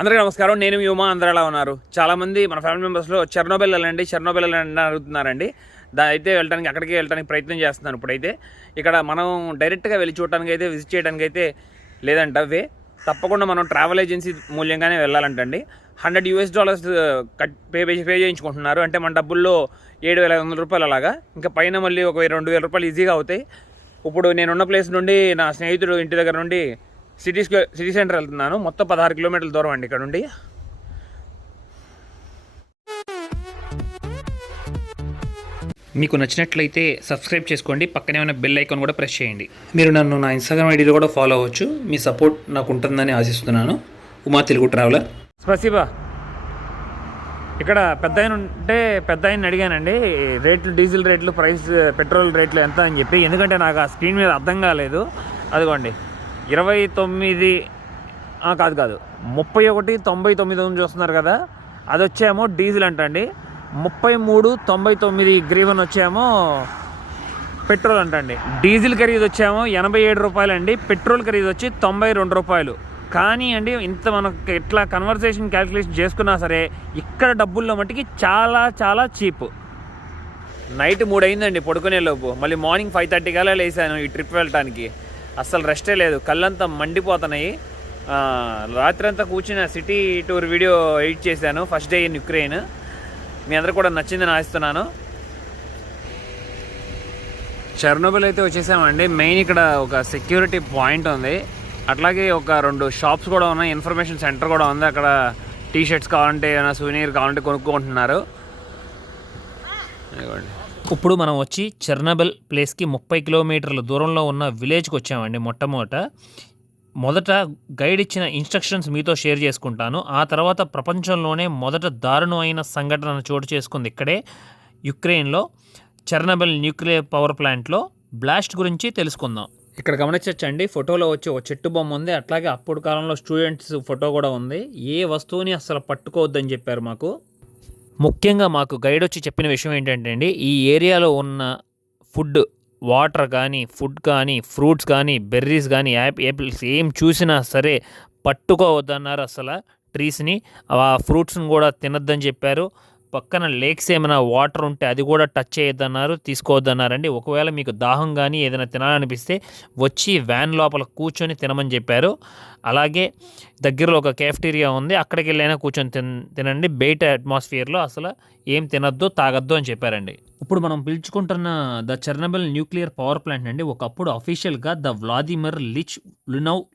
అందరికీ నమస్కారం. నేను యుమా. అందరూ ఎలా ఉన్నారు? చాలామంది మన ఫ్యామిలీ మెంబర్స్లో చెర్నోబిల్ వెళ్ళండి అడుగుతున్నారండి. అయితే అక్కడికి వెళ్ళడానికి ప్రయత్నం చేస్తున్నాను. ఇప్పుడైతే ఇక్కడ మనం డైరెక్ట్గా వెళ్ళి చూడటానికి అయితే, విజిట్ చేయడానికి అయితే లేదంట వే. తప్పకుండా మనం ట్రావెల్ ఏజెన్సీ మూల్యంగానే వెళ్ళాలంటండి. $100 పే చేయించుకుంటున్నారు. అంటే మన డబ్బుల్లో $7,500 అలాగా. ఇంకా పైన మళ్ళీ ఒక $2,000 ఈజీగా అవుతాయి. ఇప్పుడు నేనున్న ప్లేస్ నుండి నా స్నేహితుడు ఇంటి దగ్గర నుండి సిటీ సెంటర్ వెళ్తున్నాను. మొత్తం 16 కిలోమీటర్ల దూరం అండి ఇక్కడ నుండి. మీకు నచ్చినట్లయితే సబ్స్క్రైబ్ చేసుకోండి. పక్కనే ఉన్న బెల్ ఐకాన్ కూడా ప్రెస్ చేయండి. మీరు నన్ను నా ఇన్స్టాగ్రామ్ ఐడీలో కూడా ఫాలో అవ్వచ్చు. మీ సపోర్ట్ నాకు ఉంటుందని ఆశిస్తున్నాను. ఉమా తెలుగు ట్రావెలర్. స్పసిబా. ఇక్కడ పెద్ద ఆయన అడిగానండి రేట్లు, డీజిల్ రేట్లు, ప్రైస్, పెట్రోల్ రేట్లు ఎంత అని చెప్పి. ఎందుకంటే నాకు ఆ స్క్రీన్ మీద అర్థం కాలేదు. అదిగోండి 29 కాదు 31.99 చూస్తున్నారు కదా, అది వచ్చేమో డీజిల్ అంటండి. 33.99 గ్రీవన్ వచ్చేమో పెట్రోల్ అంటండి. డీజిల్ ఖరీదు వచ్చేమో $87 అండి. పెట్రోల్ ఖరీదు వచ్చి $92. కానీ అండి ఇంత మనకు ఎట్లా కన్వర్సేషన్ క్యాలిక్యులేషన్ చేసుకున్నా సరే ఇక్కడ డబ్బుల్లో మట్టికి చాలా చాలా చీప్. నైట్ 3 అయిందండి పడుకునే లోపు. మళ్ళీ మార్నింగ్ 5:30 కల్లా లేసాను ఈ ట్రిప్ వెళ్ళటానికి. అస్సలు రెస్టే లేదు, కళ్ళంతా మండిపోతున్నాయి. రాత్రి అంతా కూర్చున్న సిటీ టూర్ వీడియో ఎడిట్ చేశాను, ఫస్ట్ డే ఇన్ యుక్రెయిన్. మీ అందరూ కూడా నచ్చిందని ఆశిస్తున్నాను. చెర్నోబిల్ అయితే వచ్చేసామండి. మెయిన్ ఇక్కడ ఒక సెక్యూరిటీ పాయింట్ ఉంది, అట్లాగే ఒక 2 షాప్స్ కూడా ఉన్నాయి, ఇన్ఫర్మేషన్ సెంటర్ కూడా ఉంది. అక్కడ టీ షర్ట్స్ కావాలంటే, ఏమైనా సూనీర్ కావాలంటే కొనుక్కుంటున్నారు. ఇప్పుడు మనం వచ్చి చెర్నోబిల్ ప్లేస్కి 30 కిలోమీటర్ల దూరంలో ఉన్న విలేజ్కి వచ్చామండి. మొదట గైడ్ ఇచ్చిన ఇన్స్ట్రక్షన్స్ మీతో షేర్ చేసుకుంటాను. ఆ తర్వాత ప్రపంచంలోనే మొదట దారుణమైన సంఘటన చోటు చేసుకుంది ఇక్కడే యుక్రెయిన్లో చెర్నోబిల్ న్యూక్లియర్ పవర్ ప్లాంట్లో బ్లాస్ట్ గురించి తెలుసుకుందాం. ఇక్కడ గమనించండి, ఫోటోలో వచ్చి ఒక చెట్టు బొమ్మ ఉంది, అట్లాగే అప్పుడు కాలంలో స్టూడెంట్స్ ఫోటో కూడా ఉంది. ఏ వస్తువుని అసలు పట్టుకోవద్దని చెప్పారు మాకు. ముఖ్యంగా మాకు గైడ్ వచ్చి చెప్పిన విషయం ఏంటంటే అండి, ఈ ఏరియాలో ఉన్న ఫుడ్, వాటర్ కానీ, ఫుడ్ కానీ, ఫ్రూట్స్ కానీ, బెర్రీస్ కానీ, యాపిల్స్ ఏం చూసినా సరే పట్టుకోవద్దన్నారు. అసలు ట్రీస్ని, ఆ ఫ్రూట్స్ని కూడా తినొద్దని చెప్పారు. పక్కన లేక్స్ ఏమైనా వాటర్ ఉంటే అది కూడా టచ్ చేయొద్దన్నారు, తీసుకోవద్దన్నారండి. ఒకవేళ మీకు దాహం కానీ ఏదైనా తినాలనిపిస్తే వచ్చి వ్యాన్ లోపల కూర్చొని తినమని చెప్పారు. అలాగే దగ్గరలో ఒక క్యాఫ్టీరియా ఉంది, అక్కడికి వెళ్ళైనా కూర్చొని తినండి. బయట అట్మాస్ఫియర్లో అసలు ఏం తినొద్దు, తాగొద్దు అని చెప్పారండి. ఇప్పుడు మనం పిలుచుకుంటున్న the Chernobyl nuclear power plant అండి. ఒకప్పుడు అఫీషియల్గా the Vladimir Ilyich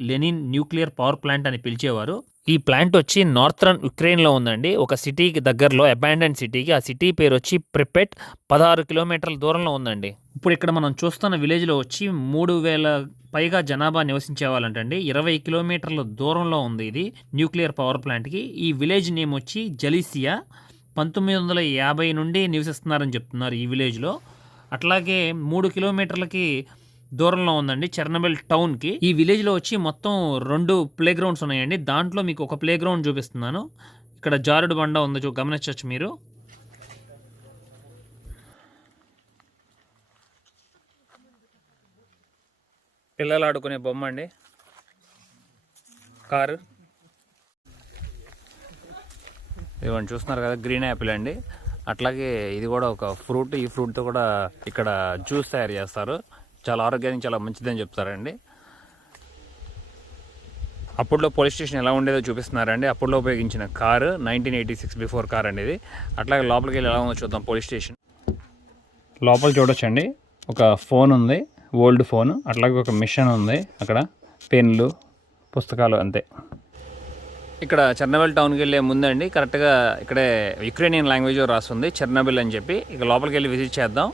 Lenin nuclear power plant అని పిలిచేవారు. ఈ ప్లాంట్ వచ్చి నార్థరన్ యుక్రెయిన్లో ఉందండి, ఒక సిటీకి దగ్గరలో, అబాండెంట్ సిటీకి. ఆ సిటీ పేరు వచ్చి ప్రిపెట్. 16 కిలోమీటర్ల దూరంలో ఉందండి. ఇప్పుడు ఇక్కడ మనం చూస్తున్న విలేజ్లో వచ్చి 3,000 పైగా జనాభా నివసించే వాళ్ళంటండి. 20 కిలోమీటర్ల దూరంలో ఉంది ఇది న్యూక్లియర్ పవర్ ప్లాంట్కి. ఈ విలేజ్ నేమ్ వచ్చి జలీసియా. 1950 నుండి నివసిస్తున్నారని చెప్తున్నారు ఈ విలేజ్లో. అట్లాగే 3 కిలోమీటర్లకి దూరంలో ఉందండి చెర్నోబిల్ టౌన్కి. ఈ విలేజ్లో వచ్చి మొత్తం 2 ప్లే గ్రౌండ్స్ ఉన్నాయండి. దాంట్లో మీకు ఒక ప్లే గ్రౌండ్ చూపిస్తున్నాను. ఇక్కడ జారుడు బండ ఉంది, గమనించవచ్చు మీరు. పిల్లలు ఆడుకునే బొమ్మ అండి, కారు. ఇవన్నీ చూస్తున్నారు కదా, గ్రీన్ యాపిల్ అండి. అట్లాగే ఇది కూడా ఒక ఫ్రూట్. ఈ ఫ్రూట్తో కూడా ఇక్కడ జ్యూస్ తయారు చేస్తారు. చాలా ఆరోగ్యానికి చాలా మంచిదని చెప్తారండి. అప్పుడులో పోలీస్ స్టేషన్ ఎలా ఉండేదో చూపిస్తున్నారండి. అప్పుడులో ఉపయోగించిన కారు 1986 బిఫోర్ కార్ అండి ఇది. అట్లాగే లోపలికి వెళ్ళి ఎలా ఉందో చూద్దాం. పోలీస్ స్టేషన్ లోపల చూడొచ్చండి. ఒక ఫోన్ ఉంది, ఓల్డ్ ఫోన్. అట్లాగే ఒక మిషన్ ఉంది, అక్కడ పెన్లు, పుస్తకాలు, అంతే. ఇక్కడ చెర్నోబిల్ టౌన్కి వెళ్ళే ముందండి కరెక్ట్గా ఇక్కడే యుక్రెయినియన్ లాంగ్వేజ్లో రాస్తుంది చెర్నోబిల్ అని చెప్పి. ఇక లోపలికి వెళ్ళి విజిట్ చేద్దాం.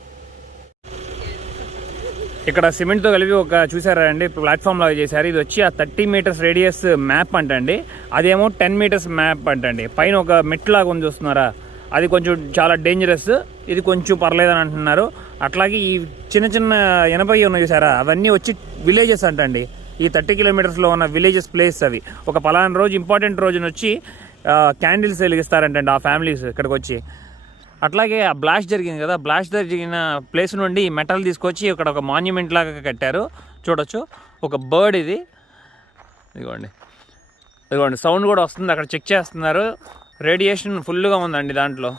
ఇక్కడ సిమెంట్తో కలిపి ఒక చూసారా అండి ప్లాట్ఫామ్ లాగా చేశారు. ఇది వచ్చి ఆ 30 మీటర్స్ రేడియస్ మ్యాప్ అంటండి. అదేమో 10 మీటర్స్ మ్యాప్ అంటండి. పైన ఒక మెట్ లాగా ఉంది చూస్తున్నారా, అది కొంచెం చాలా డేంజరస్. ఇది కొంచెం పర్లేదని అంటున్నారు. అట్లాగే ఈ చిన్న చిన్న 80 ఉన్నాయి చూసారా, అవన్నీ వచ్చి విలేజెస్ అంటండి. ఈ 30 కిలోమీటర్స్లో ఉన్న విలేజెస్ ప్లేస్ అవి. ఒక పలానా రోజు, ఇంపార్టెంట్ రోజున వచ్చి క్యాండిల్స్ వెలిగిస్తారంటండి ఆ ఫ్యామిలీస్ ఇక్కడికి వచ్చి. అట్లాగే ఆ బ్లాస్ట్ జరిగింది కదా, బ్లాస్ట్ జరిగిన ప్లేస్ నుండి మెటల్ తీసుకొచ్చి ఇక్కడ ఒక మాన్యుమెంట్ లాగా కట్టారు. చూడొచ్చు, ఒక బర్డ్ ఇది, ఇదిగోండి. ఇదిగోండి సౌండ్ కూడా వస్తుంది, అక్కడ చెక్ చేస్తున్నారు. రేడియేషన్ ఫుల్గా ఉందండి దాంట్లో.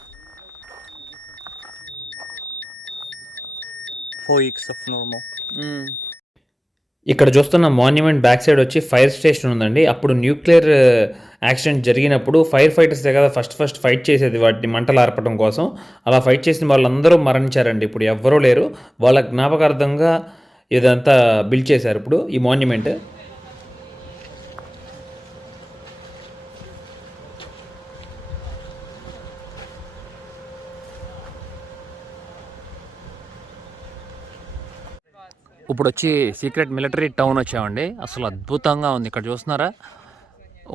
4 weeks of normal. ఇక్కడ చూస్తున్న మాన్యుమెంట్ బ్యాక్ సైడ్ వచ్చి ఫైర్ స్టేషన్ ఉందండి. అప్పుడు న్యూక్లియర్ యాక్సిడెంట్ జరిగినప్పుడు ఫైర్ ఫైటర్సే కదా ఫస్ట్ ఫైట్ చేసేది వాటిని మంటలు ఆర్పడం కోసం. అలా ఫైట్ చేసిన వాళ్ళందరూ మరణించారండి. ఇప్పుడు ఎవ్వరూ లేరు. వాళ్ళ జ్ఞాపకార్థంగా ఇదంతా బిల్డ్ చేశారు ఇప్పుడు ఈ మాన్యుమెంట్. ఇప్పుడు వచ్చి సీక్రెట్ మిలిటరీ టౌన్ వచ్చామండి. అసలు అద్భుతంగా ఉంది. ఇక్కడ చూస్తున్నారా,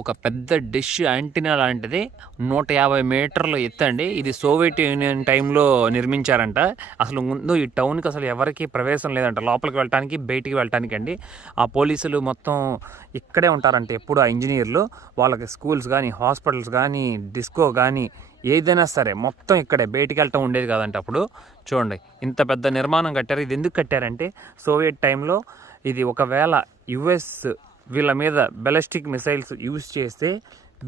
ఒక పెద్ద డిష్ యాంటీనా లాంటిది 150 మీటర్ల ఎత్తండి. ఇది సోవియట్ యూనియన్ టైంలో నిర్మించారంట. అసలు ముందు ఈ టౌన్కి అసలు ఎవరికి ప్రవేశం లేదంట, లోపలికి వెళ్ళటానికి బయటికి వెళ్ళటానికి అండి. ఆ పోలీసులు మొత్తం ఇక్కడే ఉంటారంట ఎప్పుడు, ఆ ఇంజనీర్లు. వాళ్ళకి స్కూల్స్ కానీ హాస్పిటల్స్ కానీ డిస్కో కానీ ఏదైనా సరే మొత్తం ఇక్కడే, బయటికి వెళ్ళటం ఉండేది కాదంట అప్పుడు. చూడండి ఇంత పెద్ద నిర్మాణం కట్టారు. ఇది ఎందుకు కట్టారంటే సోవియట్ టైంలో ఇది ఒకవేళ యుఎస్ వీళ్ళ మీద బెలిస్టిక్ మిసైల్స్ యూజ్ చేస్తే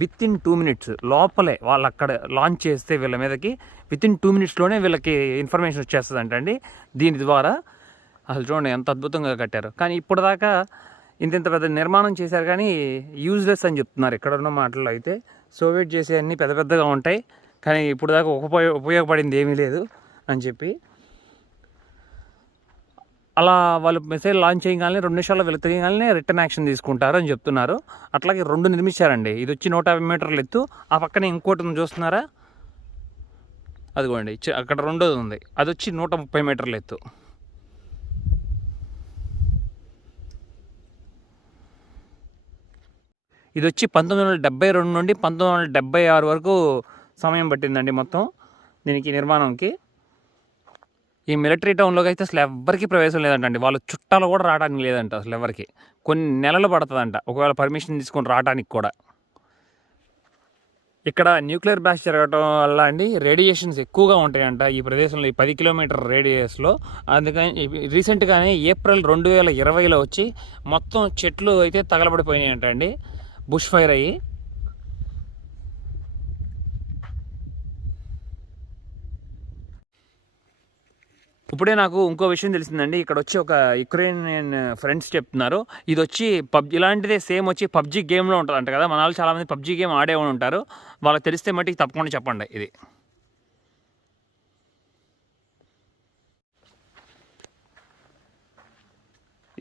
విత్ ఇన్ 2 minutes లోపలే వాళ్ళు అక్కడ లాంచ్ చేస్తే వీళ్ళ మీదకి విత్ ఇన్ 2 minutesలోనే వీళ్ళకి ఇన్ఫర్మేషన్ వచ్చేస్తుంది అంటండి. దీని ద్వారా అసలు చూడండి ఎంత అద్భుతంగా కట్టారు. కానీ ఇప్పుడు దాకా ఇంత పెద్ద నిర్మాణం చేశారు కానీ యూజ్లెస్ అని చెప్తున్నారు ఇక్కడ ఉన్న మాటల్లో అయితే. సోవియట్ చేసే అన్నీ పెద్ద పెద్దగా ఉంటాయి కానీ ఇప్పుడు దాకా ఉపయోగపడింది ఏమీ లేదు అని చెప్పి. అలా వాళ్ళు మిసైల్ లాంచ్ చేయగానే 2 నిమిషాల్లో వీళ్ళు తెలియగానే రిటర్న్ యాక్షన్ తీసుకుంటారు అని చెప్తున్నారు. అట్లాగే 2 నిర్మించారండి. ఇది వచ్చి 150 మీటర్ల ఎత్తు. ఆ పక్కనే ఇంకోటి చూస్తున్నారా, అదిగోండి అక్కడ రెండోది ఉంది, అది వచ్చి 130 మీటర్ల ఎత్తు. ఇది వచ్చి 1972 నుండి 1976 వరకు సమయం పట్టిందండి మొత్తం దీనికి నిర్మాణంకి. ఈ మిలిటరీ టౌన్లోకి అయితే అసలు ఎవరికి ప్రవేశం లేదంటండి. వాళ్ళ చుట్టాలు కూడా రావడానికి లేదంట అసలు ఎవరికి. కొన్ని నెలలు పడుతుందంట ఒకవేళ పర్మిషన్ తీసుకొని రావడానికి కూడా. ఇక్కడ న్యూక్లియర్ బ్లాస్ట్ జరగడం వల్ల అండి రేడియేషన్స్ ఎక్కువగా ఉంటాయంట ఈ ప్రదేశంలో, ఈ 10 కిలోమీటర్ రేడియస్లో. అందుకని రీసెంట్గానే ఏప్రిల్ 2020లో వచ్చి మొత్తం చెట్లు అయితే తగలబడిపోయినాయి అంట అండి, బుష్ ఫైర్ అయ్యి. ఇప్పుడే నాకు ఇంకో విషయం తెలిసిందండి. ఇక్కడ వచ్చి ఒక యుక్రెయినియన్ ఫ్రెండ్స్ చెప్తున్నారు, ఇది వచ్చి ఇలాంటిదే సేమ్ వచ్చి పబ్జీ గేమ్లో ఉంటుందంట కదా. మన వాళ్ళు చాలామంది పబ్జీ గేమ్ ఆడేవాళ్ళు ఉంటారు, వాళ్ళకి తెలిస్తే మట్టికి తప్పకుండా చెప్పండి. ఇది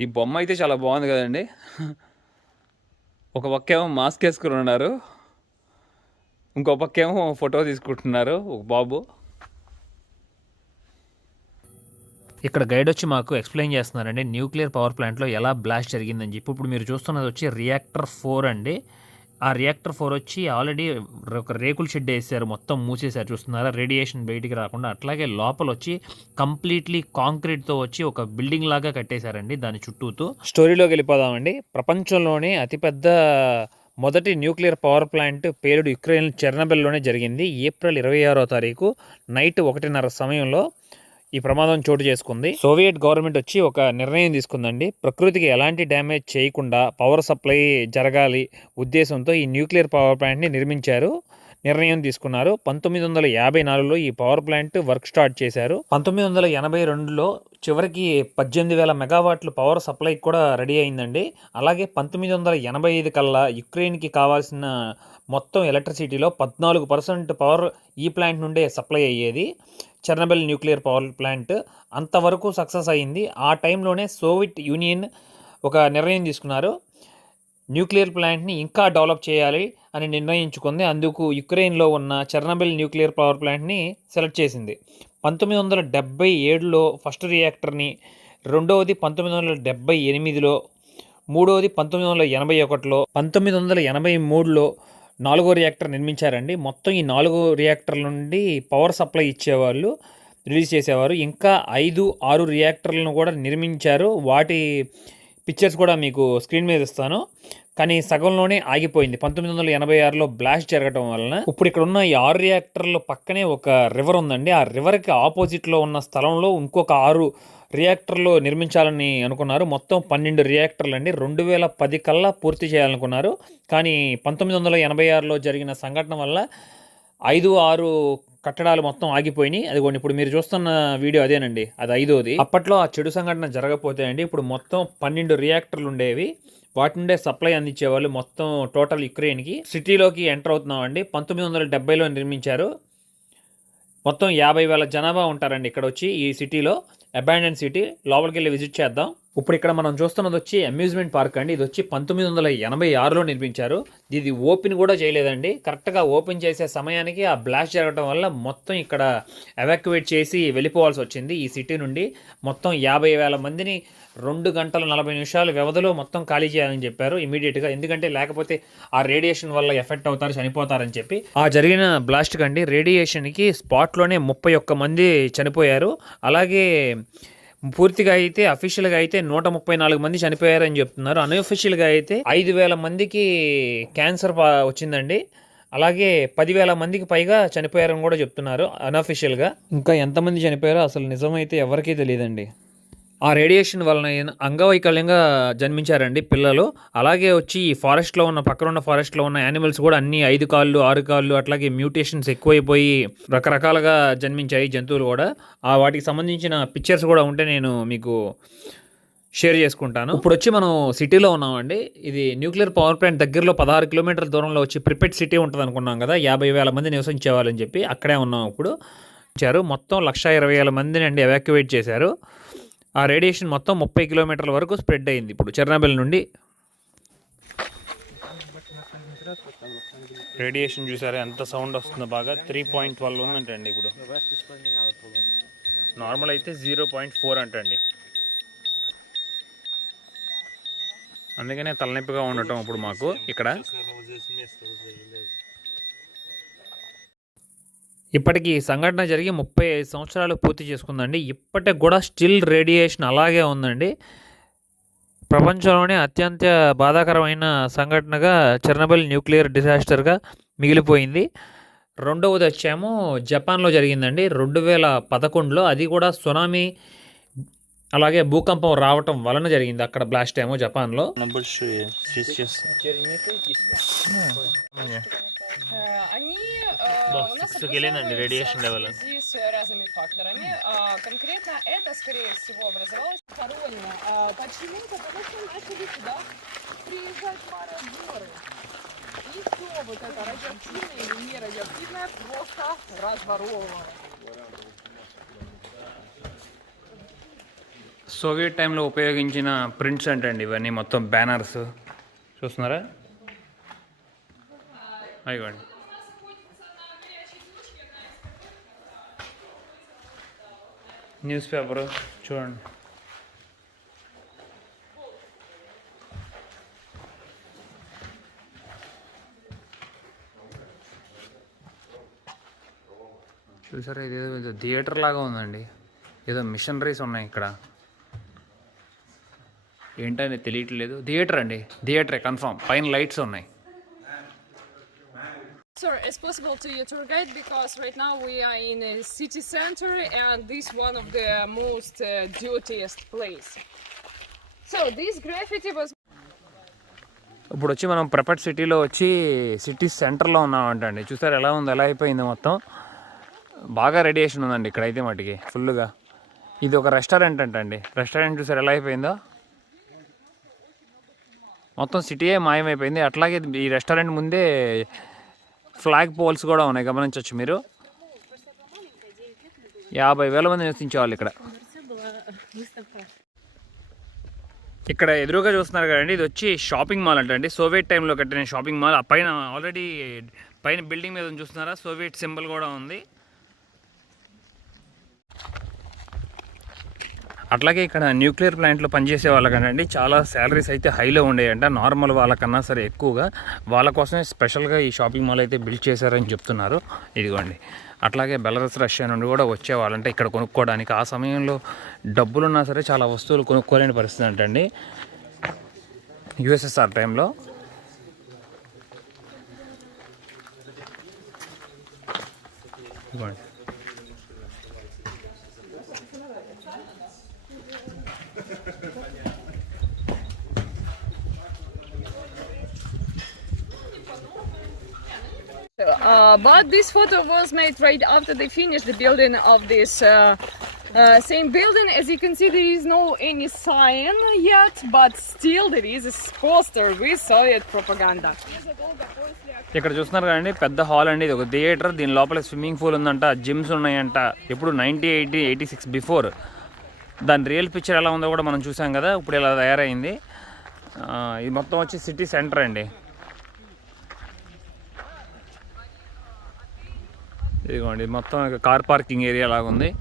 ఈ బొమ్మ అయితే చాలా బాగుంది కదండి. ఒక పక్కేమో మాస్క్ వేసుకుని ఉన్నారు, ఇంకో పక్కేమో ఫోటో తీసుకుంటున్నారు ఒక బాబు. ఇక్కడ గైడ్ వచ్చి మాకు ఎక్స్ప్లెయిన్ చేస్తున్నారండి న్యూక్లియర్ పవర్ ప్లాంట్లో ఎలా బ్లాస్ట్ జరిగిందని చెప్పి. ఇప్పుడు మీరు చూస్తున్నది వచ్చి రియాక్టర్ 4 అండి. ఆ రియాక్టర్ 4 వచ్చి ఆల్రెడీ ఒక రేకుల షెడ్ వేసారు, మొత్తం మూసేసారు చూస్తున్నారా, రేడియేషన్ బయటికి రాకుండా. అట్లాగే లోపల వచ్చి కంప్లీట్లీ కాంక్రీట్తో వచ్చి ఒక బిల్డింగ్ లాగా కట్టేశారండి దాని చుట్టూతో. స్టోరీలోకి వెళ్ళిపోదామండి. ప్రపంచంలోనే అతిపెద్ద మొదటి న్యూక్లియర్ పవర్ ప్లాంట్ పేలుడు యుక్రెయిన్ చెర్నబెల్లోనే జరిగింది. ఏప్రిల్ 26వ తారీఖు నైట్ 1:30 సమయంలో ఈ ప్రమాదం చోటు చేసుకుంది. సోవియట్ గవర్నమెంట్ వచ్చి ఒక నిర్ణయం తీసుకుందండి, ప్రకృతికి ఎలాంటి డ్యామేజ్ చేయకుండా పవర్ సప్లై జరగాలి ఉద్దేశంతో ఈ న్యూక్లియర్ పవర్ ప్లాంట్ని నిర్మించారు, నిర్ణయం తీసుకున్నారు. 1954లో ఈ పవర్ ప్లాంట్ వర్క్ స్టార్ట్ చేశారు. 1982లో చివరికి 18,000 మెగావాట్లు పవర్ సప్లై కూడా రెడీ అయిందండి. అలాగే 1985 కల్లా యుక్రెయిన్కి కావాల్సిన మొత్తం ఎలక్ట్రిసిటీలో 14% పవర్ ఈ ప్లాంట్ నుండే సప్లై అయ్యేది. చెర్నబెల్ న్యూక్లియర్ పవర్ ప్లాంట్ అంతవరకు సక్సెస్ అయింది. ఆ టైంలోనే సోవియట్ యూనియన్ ఒక నిర్ణయం తీసుకున్నారు, న్యూక్లియర్ ప్లాంట్ని ఇంకా డెవలప్ చేయాలి అని నిర్ణయించుకుంది. అందుకు యుక్రెయిన్లో ఉన్న చెర్నబెల్ న్యూక్లియర్ పవర్ ప్లాంట్ని సెలెక్ట్ చేసింది. 1977లో ఫస్ట్ రియాక్టర్ని, రెండవది 1978లో, మూడవది 1981లో, 1983లో 4వ రియాక్టర్ నిర్మించారండి. మొత్తం ఈ 4 రియాక్టర్ల నుండి పవర్ సప్లై ఇచ్చేవాళ్ళు, రిలీజ్ చేసేవారు. ఇంకా 5-6 రియాక్టర్లను కూడా నిర్మించారు. వాటి పిక్చర్స్ కూడా మీకు స్క్రీన్ మీద ఇస్తాను. కానీ సగంలోనే ఆగిపోయింది 1986లో బ్లాస్ట్ జరగడం వలన. ఇప్పుడు ఇక్కడ ఉన్న ఈ 6 రియాక్టర్ల పక్కనే ఒక రివర్ ఉందండి. ఆ రివర్కి ఆపోజిట్లో ఉన్న స్థలంలో ఇంకొక 6 రియాక్టర్లు నిర్మించాలని అనుకున్నారు. మొత్తం 12 రియాక్టర్లు అండి. 2010 కల్లా పూర్తి చేయాలనుకున్నారు. కానీ 1986లో జరిగిన సంఘటన వల్ల 5-6 కట్టడాలు మొత్తం ఆగిపోయినాయి. అదిగోండి ఇప్పుడు మీరు చూస్తున్న వీడియో అదేనండి, అది 5వది. అప్పట్లో ఆ చెడు సంఘటన జరగకపోతే అండి ఇప్పుడు మొత్తం 12 రియాక్టర్లు ఉండేవి. వాటి నుండే సప్లై అందించేవాళ్ళు మొత్తం టోటల్ యుక్రెయిన్కి. సిటీలోకి ఎంటర్ అవుతున్నామండి. 1970లో నిర్మించారు. మొత్తం 50,000 జనాభా ఉంటారండి ఇక్కడ వచ్చి ఈ సిటీలో. అబాండెన్ సిటీ. లోపలికి వెళ్ళి విజిట్ చేద్దాం. ఇప్పుడు ఇక్కడ మనం చూస్తున్నది వచ్చి అమ్యూజ్మెంట్ పార్క్ అండి. ఇది వచ్చి 1986లో నిర్మించారు. ఇది ఓపెన్ కూడా చేయలేదండి. కరెక్ట్గా ఓపెన్ చేసే సమయానికి ఆ బ్లాస్ట్ జరగడం వల్ల మొత్తం ఇక్కడ ఎవాక్యువేట్ చేసి వెళ్ళిపోవాల్సి వచ్చింది ఈ సిటీ నుండి. మొత్తం 50,000 మందిని 2 గంటల 40 నిమిషాల వ్యవధిలో మొత్తం ఖాళీ చేయాలని చెప్పారు ఇమీడియట్గా. ఎందుకంటే లేకపోతే ఆ రేడియేషన్ వల్ల ఎఫెక్ట్ అవుతారు, చనిపోతారని చెప్పి. ఆ జరిగిన బ్లాస్ట్ కండి రేడియేషన్కి స్పాట్లోనే 31 మంది చనిపోయారు. అలాగే పూర్తిగా అయితే అఫీషియల్గా అయితే 134 మంది చనిపోయారని చెప్తున్నారు. అన్అఫీషియల్గా అయితే 5,000 మందికి క్యాన్సర్ వచ్చిందండి. అలాగే 10,000 మందికి పైగా చనిపోయారని కూడా చెప్తున్నారు అన్అఫీషియల్గా. ఇంకా ఎంతమంది చనిపోయారో అసలు నిజమైతే ఎవరికీ తెలియదండి. ఆ రేడియేషన్ వలన అంగవైకల్యంగా జన్మించారండి పిల్లలు. అలాగే వచ్చి ఈ ఫారెస్ట్లో ఉన్న పక్కన ఫారెస్ట్లో ఉన్న యానిమల్స్ కూడా అన్ని 5 కాళ్ళు 6 కాళ్ళు అట్లాగే మ్యూటేషన్స్ ఎక్కువైపోయి రకరకాలుగా జన్మించాయి జంతువులు కూడా. వాటికి సంబంధించిన పిక్చర్స్ కూడా ఉంటే నేను మీకు షేర్ చేసుకుంటాను. ఇప్పుడు వచ్చి మనం సిటీలో ఉన్నామండి. ఇది న్యూక్లియర్ పవర్ ప్లాంట్ దగ్గరలో 16 కిలోమీటర్ల దూరంలో వచ్చి ప్రిపెట్ సిటీ ఉంటుంది అనుకున్నాం కదా, 50,000 మంది నివసించేవాళ్ళని చెప్పి. అక్కడే ఉన్నాం ఇప్పుడు. మొత్తం 120,000 మందిని అండి ఎవాక్యువేట్ చేశారు. ఆ రేడియేషన్ మొత్తం 30 కిలోమీటర్ల వరకు స్ప్రెడ్ అయింది ఇప్పుడు చెర్నోబిల్ నుండి. రేడియేషన్ చూసారా ఎంత సౌండ్ వస్తుందో బాగా. 3.12 ఉందంటండి ఇప్పుడు. నార్మల్ అయితే 0.4 అంటండి. అందుకనే తలనొప్పిగా ఉండటం ఇప్పుడు మాకు ఇక్కడ. ఇప్పటికి సంఘటన జరిగి 35 సంవత్సరాలు పూర్తి చేసుకుందండి. ఇప్పటికి కూడా స్టిల్ రేడియేషన్ అలాగే ఉందండి. ప్రపంచంలోనే అత్యంత బాధాకరమైన సంఘటనగా చెర్నోబిల్ న్యూక్లియర్ డిజాస్టర్గా మిగిలిపోయింది. రెండవది వచ్చేమో జపాన్లో జరిగిందండి 2011లో. అది కూడా సునామీ అలాగే భూకంపం రావటం వలన జరిగింది అక్కడ బ్లాస్ట్ ఏమో జపాన్లో. Они у нас రేడియేషన్ లెవెల్ в связи с разными факторами. Конкретно это, скорее всего, образовалось коронно. Почему? Потому что начали сюда приезжать мародеры. И все вот это радиоактивное или не радиоактивное просто разворовывало. సోవియట్ టైంలో ఉపయోగించిన ప్రింట్స్ అంటండి ఇవన్నీ. మొత్తం బ్యానర్స్ చూస్తున్నారా, అయిగోండి. న్యూస్ పేపర్ చూడండి. చూసారా, ఇదేదో థియేటర్ లాగా ఉందండి. ఏదో మిషనరీస్ ఉన్నాయి ఇక్కడ. ఏంటని తెలియట్లేదు. థియేటర్ అండి, థియేటరే కన్ఫర్మ్. పైన లైట్స్ ఉన్నాయి. Sir, it's possible to your tour guide because right now we are in a city center and this one of the most dirtiest place. So this graffiti was. ఇప్పుడు వచ్చి మనం ప్రెపెట్ సిటీలో వచ్చి city సెంటర్లో ఉన్నామంటండి. చూసారు ఎలా ఉంది, ఎలా అయిపోయింది మొత్తం. బాగా రేడియేషన్ ఉందండి ఇక్కడైతే మటుకి ఫుల్గా. ఇది ఒక రెస్టారెంట్ అంటండి. రెస్టారెంట్ చూసారు ఎలా అయిపోయిందో. మొత్తం సిటీయే మాయమైపోయింది. అట్లాగే ఈ రెస్టారెంట్ ముందే ఫ్లాగ్ పోల్స్ కూడా ఉన్నాయి, గమనించవచ్చు మీరు. 50,000 మంది నివసించేవాళ్ళు ఇక్కడ. ఇక్కడ ఎదురుగా చూస్తున్నారు కదండి, ఇది వచ్చి షాపింగ్ మాల్ అంటండి. సోవియట్ టైంలో కట్టిన షాపింగ్ మాల్. ఆ పైన ఆల్రెడీ పైన బిల్డింగ్ మీద చూస్తున్నారా, సోవియట్ సింబల్ కూడా ఉంది. అట్లాగే ఇక్కడ న్యూక్లియర్ ప్లాంట్లో పనిచేసే వాళ్ళకనండి చాలా శాలరీస్ అయితే హైలో ఉండేయంట, నార్మల్ వాళ్ళకన్నా సరే ఎక్కువగా. వాళ్ళ కోసమే స్పెషల్గా ఈ షాపింగ్ మాల్ అయితే బిల్డ్ చేశారని చెప్తున్నారు. ఇదిగోండి. అట్లాగే బెలరస్, రష్యా నుండి కూడా వచ్చేవాళ్ళంటే ఇక్కడ కొనుక్కోవడానికి. ఆ సమయంలో డబ్బులున్నా సరే చాలా వస్తువులు కొనుక్కోలేని పరిస్థితి అంటండి యుఎస్ఎస్ఆర్ టైంలో. ఇదిగోండి. But this photo was made right after they finished the building of this same building. As you can see, there is no any sign yet, but still there is a poster with Soviet propaganda. ఇక్కడ చూస్తున్నారు కదండి, పెద్ద hall అండి. ఇది ఒక theatre. దీని లోపల swimming pool ఉందంట, జిమ్స్ ఉన్నాయంట. ఇప్పుడు 1986 బిఫోర్. దాని రియల్ పిక్చర్ ఎలా ఉందో కూడా మనం చూసాం కదా, ఇప్పుడు ఇలా తయారైంది. ఇది మొత్తం వచ్చి సిటీ సెంటర్ అండి. ఇదిగోండి, మొత్తం కార్ పార్కింగ్ ఏరియా లాగా ఉంది.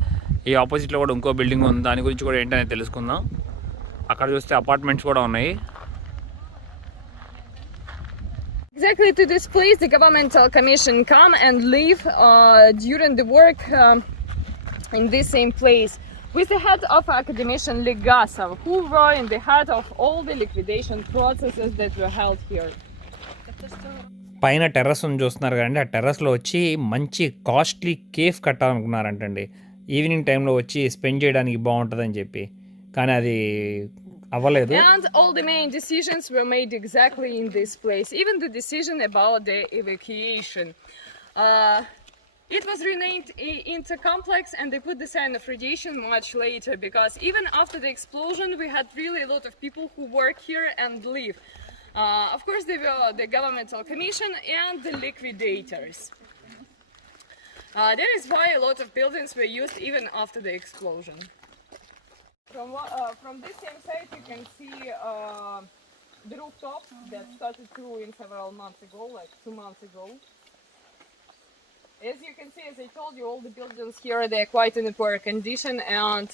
ఈ ఆపోజిట్లో కూడా ఇంకో బిల్డింగ్ ఉంది, దాని గురించి కూడా ఏంటనేది తెలుసుకుందాం. అక్కడ చూస్తే అపార్ట్మెంట్స్ కూడా ఉన్నాయి. Exactly to this place, the governmental commission come and live during the work in this same place with the head of academician Legasov, who were in the head of all the liquidation processes that were held here. పైన terrace ఉంది చూస్తున్నారు కదండి, ఆ టెర్రస్లో వచ్చి మంచి costly cafe కట్టాలనుకున్నారంటండి. Evening టైంలో వచ్చి spend చేయడానికి బాగుంటుందని చెప్పి, కానీ అది అవ్వలేదు. And all the main decisions were made exactly in this place. Even the decision about the evacuation. It was renamed Intercomplex, and they put the sign of radiation much later, because even after the explosion we had really a lot of people who work here and live. Of course, they were the governmental commission and the liquidators. That is why a lot of buildings were used even after the explosion. From this same side you can see the rooftop that started crewing several months ago, like 2 months ago. As you can see, as I told you, all the buildings here, they're quite in a poor condition, and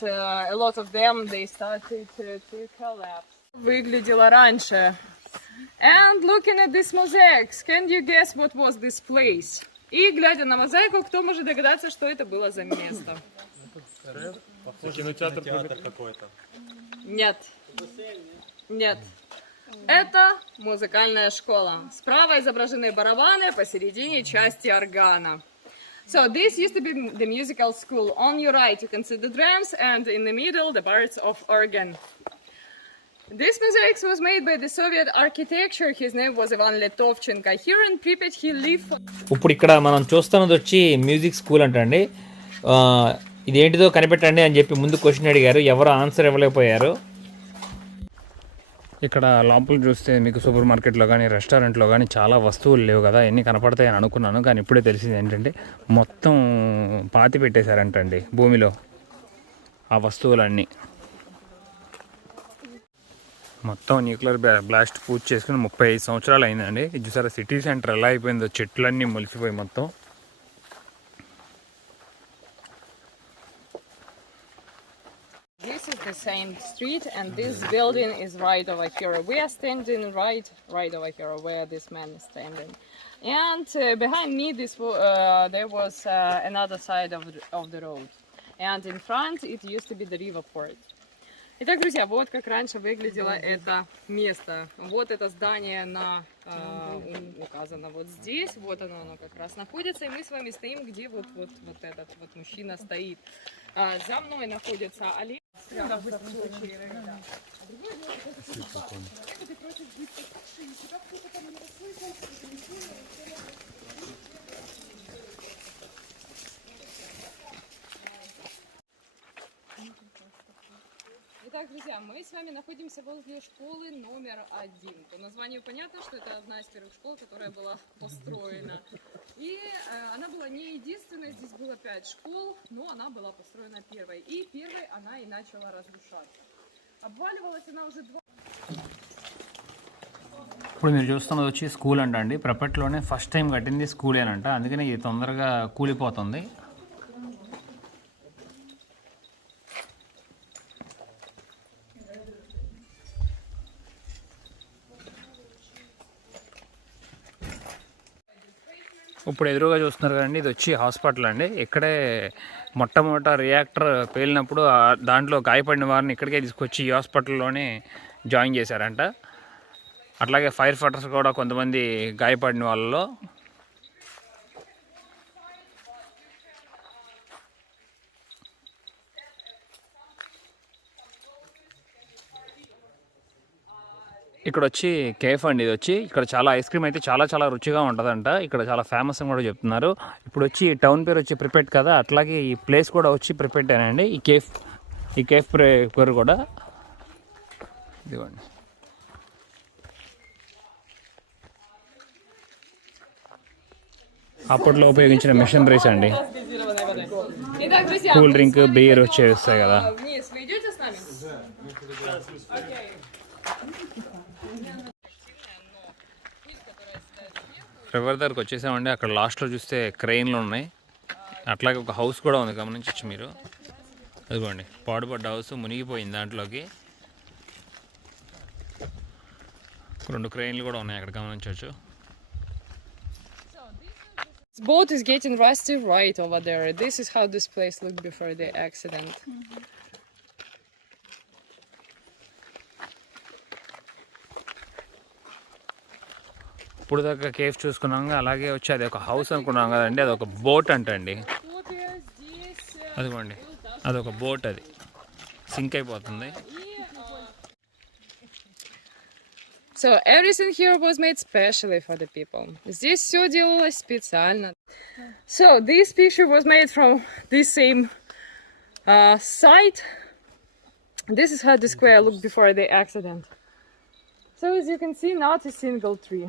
a lot of them, they started to collapse. Выглядело раньше. And looking at this mosaics, can you guess what was this place? И глядя на мозаику, кто может догадаться, что это было за место? Кинотеатр какой-то. Нет. Нет. Это музыкальная школа. Справа изображены барабаны, посередине части органа. So this used to be the musical school. On your right you can see the drums, and in the middle the parts of organ. This mosaic was made by the Soviet architecture. His name was Ivan Litovchenko. Here in Pripyat he lived. ఇప్పుడు ఇక్కడ మనం చూస్తున్నది వచ్చి music school అంటండి. ఇదేంటిదో కనిపెట్టండి అని చెప్పి ముందు question అడిగారు, ఎవరు ఆన్సర్ ఇవ్వలేకపోయారు. ఇక్కడ లోపల చూస్తే మీకు సూపర్ మార్కెట్లో కానీ రెస్టారెంట్లో కానీ చాలా వస్తువులు లేవు కదా, ఎన్ని కనపడతాయని అనుకున్నాను. కానీ ఇప్పుడే తెలిసింది ఏంటంటే మొత్తం పాతి పెట్టేశారంటండి భూమిలో ఆ వస్తువులన్నీ. మొత్తం న్యూక్లియర్ బ్లాస్ట్ పూర్తి చేసుకుని 35 సంవత్సరాలు అయిందండి. ఇది చూసారా సిటీ సెంటర్ ఎలా అయిపోయిందో, చెట్లన్నీ మొలిచిపోయి మొత్తం. This is the same street, and this building is right over here. We are standing right over here where this man is standing. And behind me, there was another side of the road. And in front, it used to be the river port. Итак, друзья, вот как раньше выглядело это место. Вот это здание указано вот здесь. Вот оно как раз находится. И мы с вами стоим, где вот этот вот мужчина стоит. За мной находится Олег. Итак, друзья, мы с вами находимся возле школы номер 1. По названию понятно, что это одна из первых школ, которая была построена. И она была не единственной, здесь было 5 школ, но она была построена первой. И первой она и начала разрушаться. Обваливалась она уже 2. ఇప్పుడు మీరు చూస్తున్నది వచ్చి school అండి. ప్రపట్లోనే first time కట్టింది స్కూలేనంట, అందుకని ఇది తొందరగా కూలిపోతుంది. ఇప్పుడు ఎదురుగా చూస్తున్నారు కదండి, ఇది వచ్చి హాస్పిటల్ అండి. ఇక్కడే మొట్టమొదట రియాక్టర్ పేలినప్పుడు దాంట్లో గాయపడిన వారిని ఇక్కడికే తీసుకొచ్చి ఈ హాస్పిటల్లోనే జాయిన్ చేశారంట. అట్లాగే ఫైర్ ఫైటర్స్ కూడా కొంతమంది గాయపడిన వాళ్ళలో. ఇక్కడ వచ్చి కేఫ్ అండి. ఇది వచ్చి ఇక్కడ చాలా ఐస్ క్రీమ్ అయితే చాలా చాలా రుచిగా ఉంటుందంట. ఇక్కడ చాలా ఫేమస్ అని కూడా చెప్తున్నారు. ఇప్పుడు వచ్చి ఈ టౌన్ పేరు వచ్చి ప్రిపేట్ కదా, అట్లాగే ఈ ప్లేస్ కూడా వచ్చి ప్రిపేట్ అండి. ఈ కేఫ్ పేరు కూడా ఇదిగోండి. అప్పట్లో ఉపయోగించిన మిషనరీస్ అండి. Итак, друзья, కూల్ డ్రింక్ బీర్ వచ్చేస్తాయి కదా. вниз. Вы идете с нами? Окей. రివర్ దగ్గరకు వచ్చేసామండి. అక్కడ లాస్ట్లో చూస్తే క్రెయిన్లు ఉన్నాయి. అట్లాగే ఒక హౌస్ కూడా ఉంది, గమనించవచ్చు మీరు. అదిగోండి, పాడుపడ్డ హౌస్ మునిగిపోయింది. దాంట్లోకి 2 క్రెయిన్లు కూడా ఉన్నాయి అక్కడ, గమనించవచ్చు. This boat is getting rusty right over there. This is how this place looked before the accident. ఇప్పుడు దాకా కేఫ్ చూసుకున్నాం, అలాగే వచ్చి అది ఒక హౌస్ అనుకున్నాం కదండి. అది ఒక బోట్ అంటండి. అదిగోండి, అదొక బోట్, అది సింక్ అయిపోతుంది. So everything here was made specially for the people. Здесь все делалось специально. So this picture was made from this same site. This is how the square looked before the accident. So as you can see, not a single tree.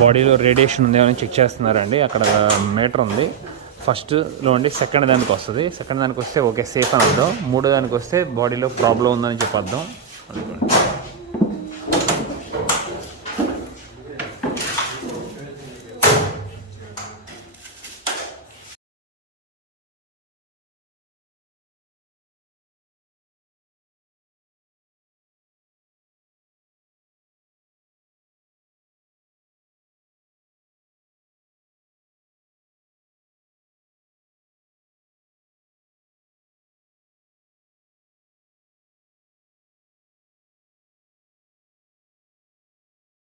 బాడీలో radiation ఉందేమో check చేస్తున్నారండి. అక్కడ metre ఉంది. ఫస్ట్లో ఉండి second దానికి వస్తుంది. Second దానికి వస్తే ఓకే సేఫ్ అని అర్థం. 3వ దానికి వస్తే బాడీలో ప్రాబ్లం ఉందని చెప్పొద్దాం.